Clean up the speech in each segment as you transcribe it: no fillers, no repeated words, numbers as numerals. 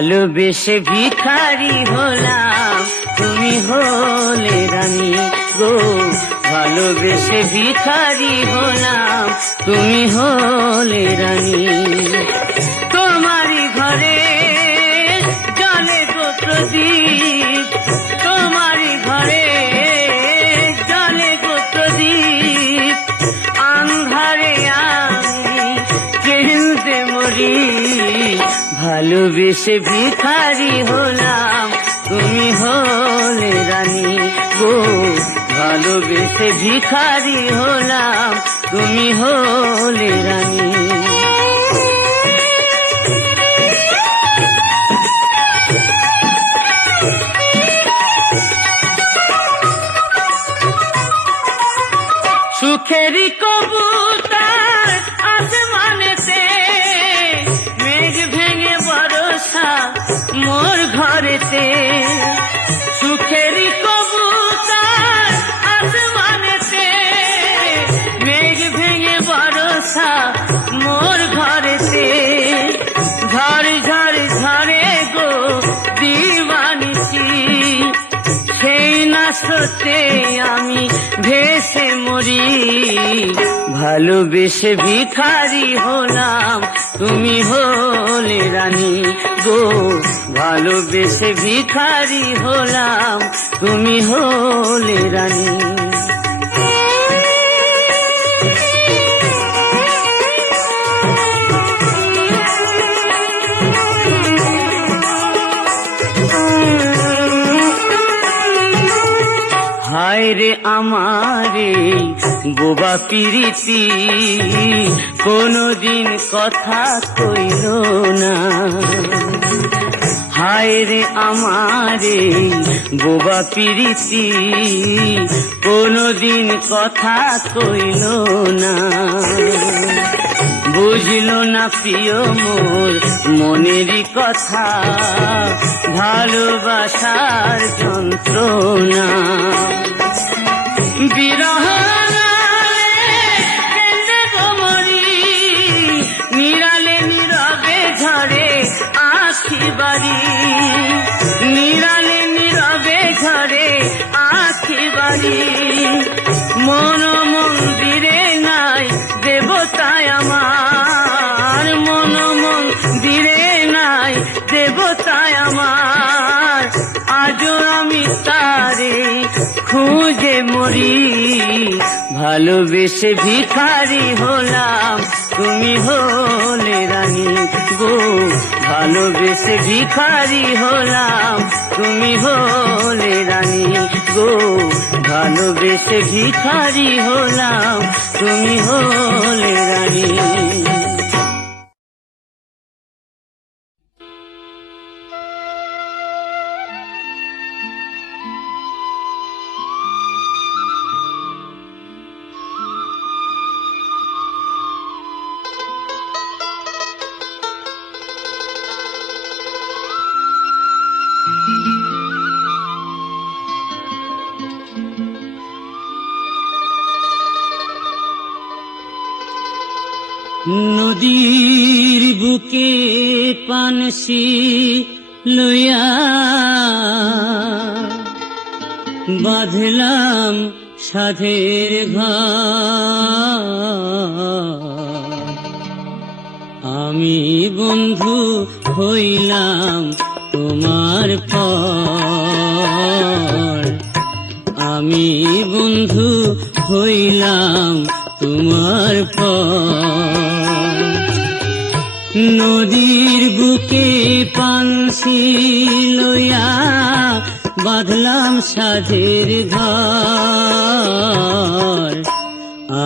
ভালোবেসে ভিখারি হলাম, তুমি হলে রানী গো। ভালোবেসে ভিখারি হলাম, তুমি হলে রানী। তোমারই ঘরে জলে গো প্রদীপ, তোমারই ঘরে জলে গো প্রদীপ। আন্ধারে আমি কেঁদে মরি, ভালোবেসে ভিখারি হলাম, তুমি হলে রানী গো। ভালোবেসে ভিখারি হলাম, তুমি হলে রানী। সুখেরই কবুতর আসমানেতে, মেঘ ভেঙে বরষা মোর ঘরেতে। সুখেরই কবুতর আসমানেতে, মেঘ ভেঙে বরষা মোর ঘরেতে। ঝড় ঝড় ঝরে গো দিবানিসি, সেই না সতে আমি ভেসে মরি। ভালোবেসে ভিখারি হলাম, তুমি হলে রানী গো। ভালোবেসে ভিখারি হলাম, তুমি হলে রানী। হায় রে আমারে বোবা পিরিতি, কোনদিন কথা কইল না। হায় রে আমারে বোবা পিরিতি, কোনদিন কথা কইল না। বুঝল না প্রিয় মোর মনেরই কথা, ভালোবাসার যন্ত্রণা। বিরহ নিরালে নীরবে ঝরে আখি বাড়ি, নিরালে নীরবে ঝরে আখি বাড়ি। মন মন্দিরে নাই দেবতায় আমার, মন মন্দিরে নাই দেবতায় আমার। আজও আমি তারে খুঁজে মরি, ভালোবেসে ভিখারি হলাম, তুমি হলে রানী গো। ভালোবেসে ভিখারি হলাম, তুমি হলে রানী গো। ভালোবেসে ভিখারি হলাম, তুমি হলে রানী। নদীর বুকে পানসি লইয়া বাঁধলাম সাধের ঘর। আমি বন্ধু হইলাম তোমার পর, আমি বন্ধু হইলাম তোমার পর। নদীর বুকে পানসি লইয়া বাঁধলাম সাধের ঘর।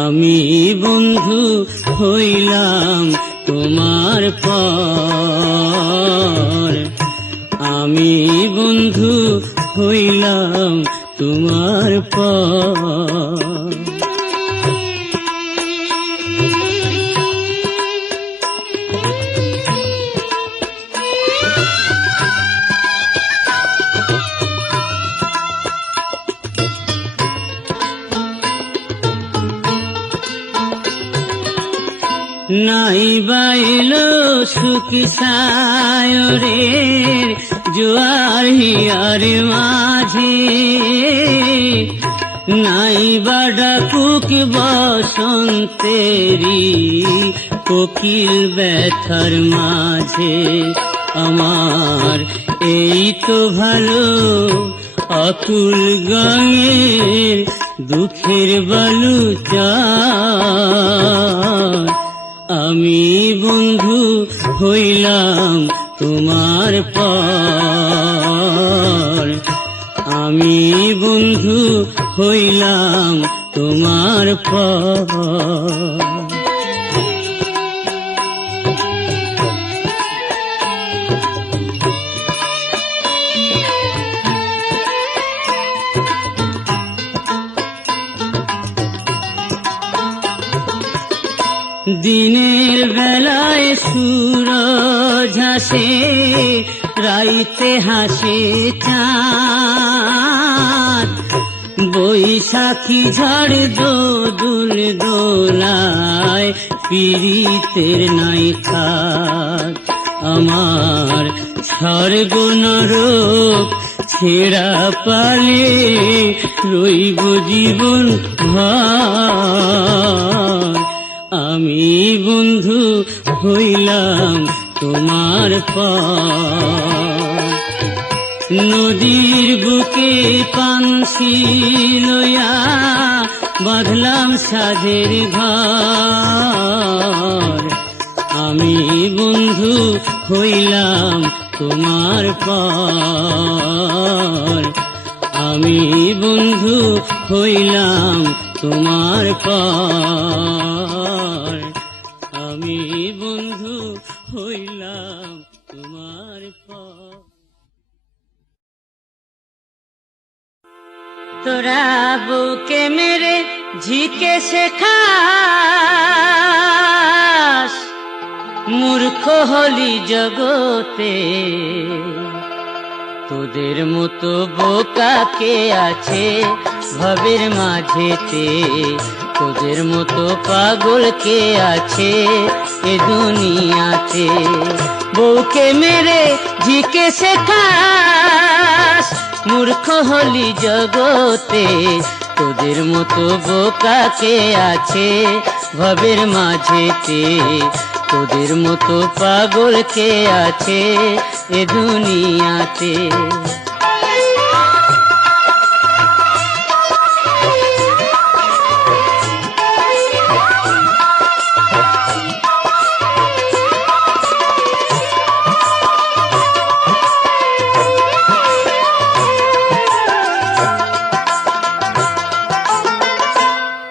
আমি বন্ধু হইলাম তোমার পর, আমি বন্ধু হইলাম তোমার পর। নাই বাইলো সুখী সায়রের জোয়ার হিয়ার মাঝে, নাই বা ডাকুক বসন্তেরি কোকিল ব্যথার মাঝে। আমার এই তো ভালো আকুল গাঙের দুঃখের বালুচা, আমি বন্ধু হইলাম তোমার পর, আমি বন্ধু হইলাম তোমার পর। দিনের বেলায় সূরজ হাসে, রাইতে হাসে চাঁদ, বৈশাখী ঝড় দোদুল দোলায় পীড়িতের নাই খাদ। আমার স্বর্গ নরক ছেঁড়া পালে রইব জীবন ভর, আমি বন্ধু হইলাম তোমার পর। নদীর বুকে পানসি লইয়া বাঁধলাম সাধের ঘর, আমি বন্ধু হইলাম তোমার পর, আমি বন্ধু হইলাম তোমার পর, আমি বন্ধু হইলাম তোমার পর। তোরা বুকে মেরে ঝিকে শেখাস, মূর্খ হলি জগতে, তোদের মতো বোকা কে আছে ভবের মাঝেতে, তোদের মতো পাগল কে আছে এ দুনিয়াতে। বউকে মেরে ঝিকে শেখাস, মূর্খ হলি জগতে, তোদের মতো বোকা কে আছে ভবের মাঝেতে, তোদের মতো পাগল কে আছে এ দুনিয়াতে।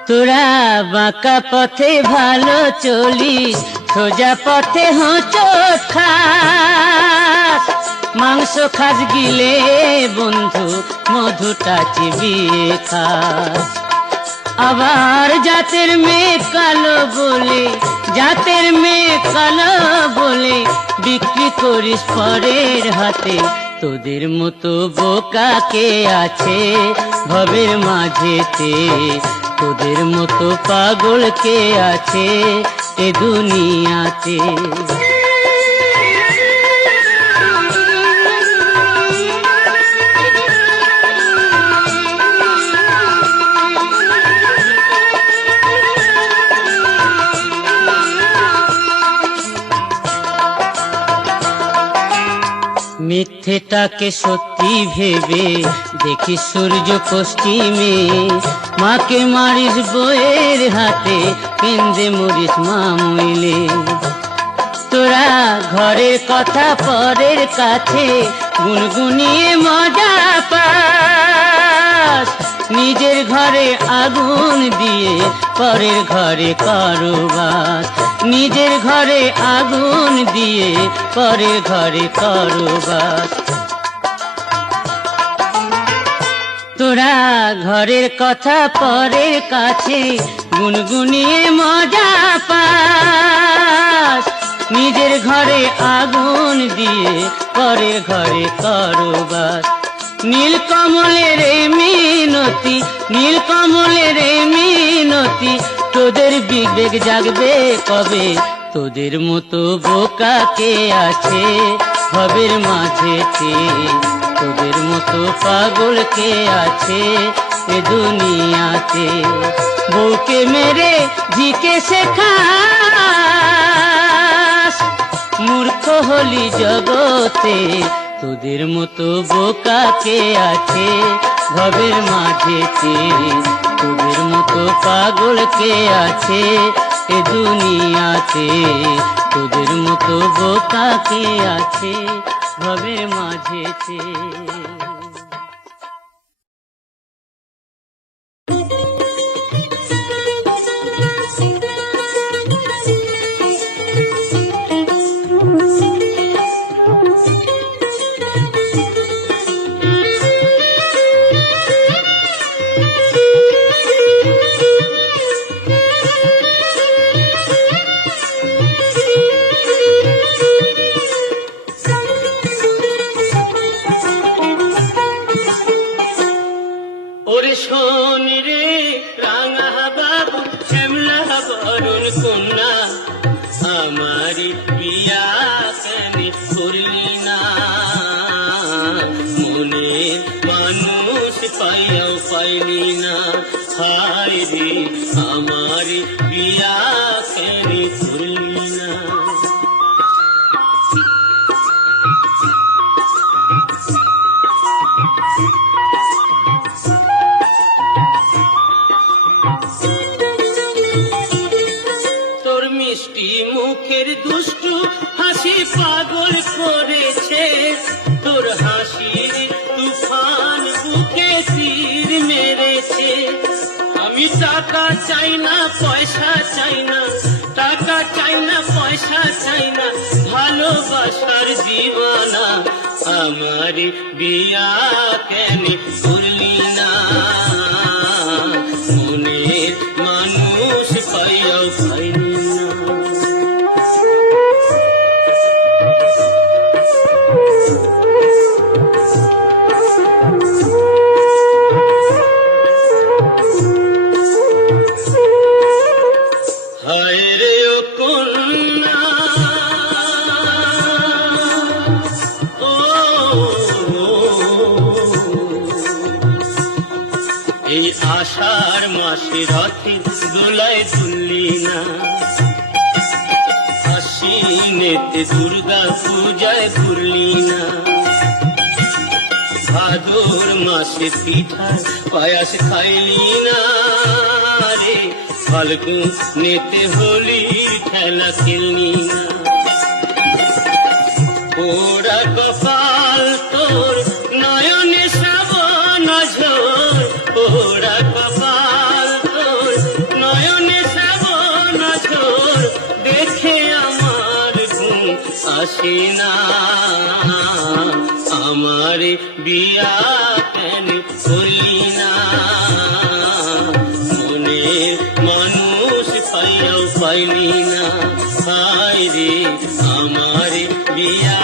তোরা বাঁকা পথে ভালো চলিস, সোজা পথে হোঁচট খাস, মাংস খাস গিলে বন্ধু মধুটা চিবিয়ে খাস। আবার জাতের মেয়ে কালো বলে, জাতের মেয়ে কালো বলে বিক্রি করিস পরের হাতে, তোদের মতো বোকা কে আছে ভবের মাঝেতে, তোদের মতো পাগল কে আছে এ দুনিয়াতে। মিথ্যেটাকে সত্যি ভেবে দেখি সূর্য পশ্চিমে, মাকে মারিস বইয়ের হাতে, কেন্দে মরিস মা মইলে। তোরা ঘরের কথা পরের কাছে গুনগুনিয়ে মজা পাস, নিজের ঘরে আগুন দিয়ে পরের ঘরে কারবাস, নিজের ঘরে আগুন দিয়ে পরের ঘরে কারবাস। তোরা ঘরের কথা পরের কাছে গুনগুনিয়ে মজা পাস, নিজের ঘরে আগুন দিয়ে পরের ঘরে কারবাস। নীলকমলের মিনতি, নীলকমলের মিনতি, তোদের বিবেক জাগবে কবে, তোদের মতো বোকা কে আছে ভবের মাঝেতে, তোদের মতো পাগল কে আছে এ দুনিয়াতে। বউকে মেরে ঝিকে শেখাস, মূর্খ হলি জগতে, তোদের মতো বোকা কে আছে ভবের মাঝেতে, তোদের মতো পাগল কে আছে এ দুনিয়াতে, তোদের মতো বোকা কে আছে ভবের মাঝেতে। আমারি বিয়া কেনে করলি না, মনের মানুষ পাইয়াও পাইলি না, হায় রে আমারি বিয়া কেনে করলি না। মুখের দুষ্টু হাসি পাগল করেছে, তোর হাসির তুফান বুকে তীর মেরেছে। আমি টাকা চাই না পয়সা চাই না, টাকা চাই না পয়সা চাই না, ভালোবাসার দিওয়ানা, আমার বিয়া কেন করলি না, মনের মানুষ পাইয়াও পাইনি না। এই আষাঢ় মাসে রথের দোলায় তুললি না, আশ্বিনেতে দুর্গা পূজায় ঘুরলি না, ভাদর মাসে পিঠার পায়াস খাইলি না রে, ফাল্গুনেতে হোলির খেলা খেললি না। ওরা কপাল তোর নয়নে শ্রাবণ ঝোর, ওরা কপাল তোর নয়নে শ্রাবণ ঝোর, দেখে আমার ঘুম আসে না, আমার বিয়া কেন করলি না, মনের মানুষ পাইয়াও পাইলি না, হায় রে আমার বিয়া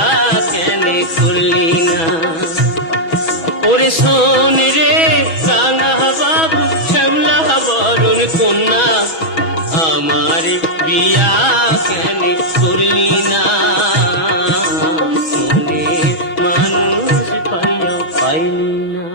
কেন করলি না। ওরে শোন রে রাঙা বাবু শ্যামলা বরণ কন্যা, আমার বিয়া কেন করলি না, মনের মানুষ পাইয়াও পাইলি না।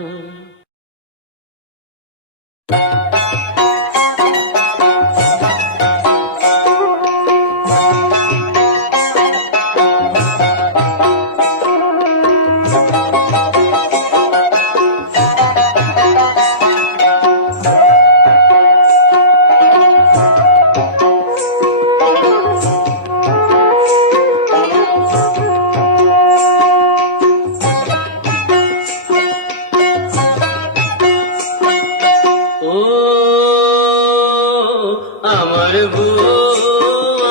আমার বউ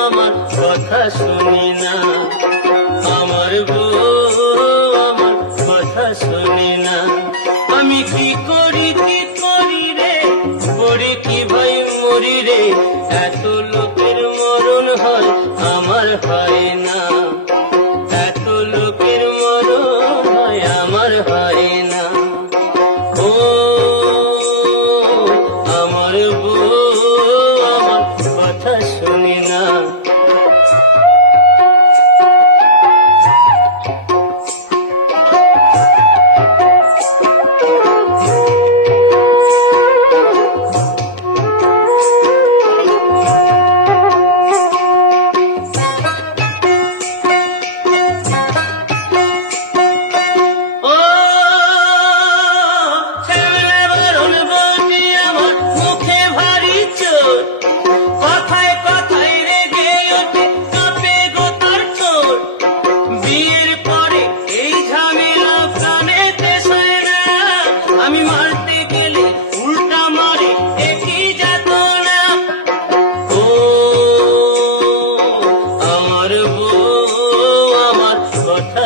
আমার কথা শুনি না, আমার বউ আমার কথা শুনি না, আমি কি করি রে, করি কি ভাই মরি রে, এত লোকের মরণ হয় আমার হয় না, এত লোকের মরণ হয় আমার হয় না। ও আমার বউ আমার কথা শুনি না,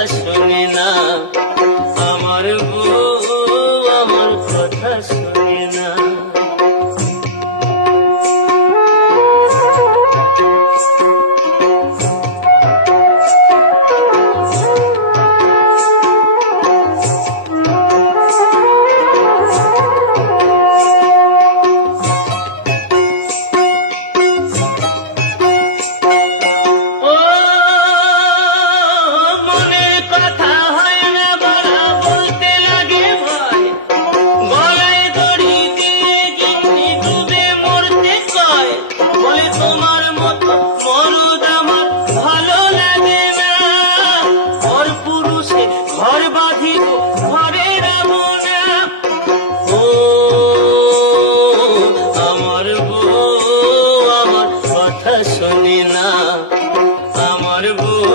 শোনে না, আমার বউ আমার কথা শোনে না। ও মনের কথা হয় না বলা, বলতে লাগে ভয়, গলায় দড়ি দিয়ে গিন্নি ডুবে মরতে কয়, বলে তোমার মতো মরদ আমার ভালো লাগে না, পর পুরুষে ঘর বাঁধিব ঘরে রাব না। ও আমার বউ আমার কথা শোনে না, আমার বউ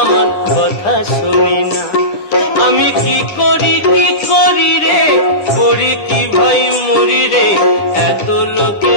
আমার কথা শোনে না। আমি কি করি রে, করি কি ভাই মরি রে, এত লোকে